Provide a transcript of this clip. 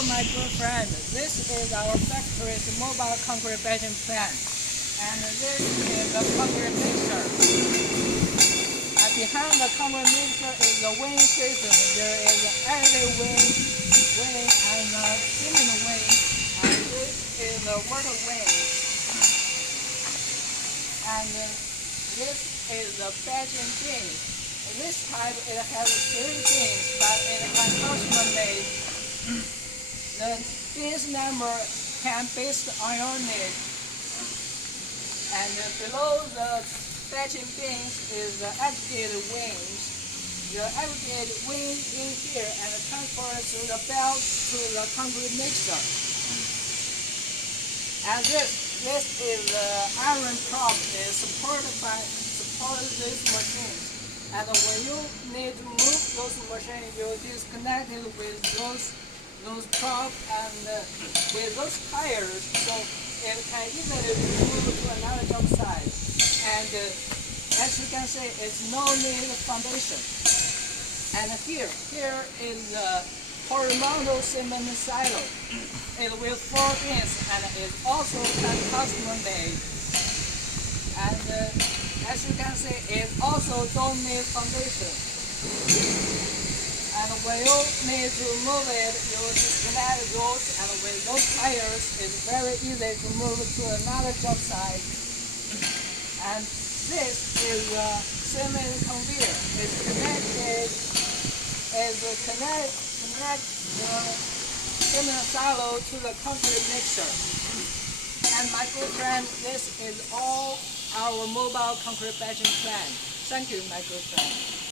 Hello, my good friend. This is our factory's mobile concrete batching plant, and this is the concrete mixer. And behind the concrete mixer is the weighing system. There is an active weighing and a steaming weighing, and this is the water weighing. And this is the batching bin. This type it has 3 bins, but it is customer made. The bins number can be based on your need. And below the batching bins is the aggregated wings. The aggregated wing in here and transferred through the belt to the concrete mixer. And this is the iron prop is supported this machine. And when you need to move those machines, you disconnect it with those props and with those tires, so it can easily move to another job site. And as you can see, it's no need foundation. And here is the horizontal cement silo. It with 4 bins and is also customer made. And as you can see, it also don't need foundation. And when you need to move it, you disconnect those, and with those tires, it's very easy to move to another job site. And this is a cement conveyor. It's connect the cement silo to the concrete mixer. And my good friend, this is all our mobile concrete batching plant. Thank you, my good friend.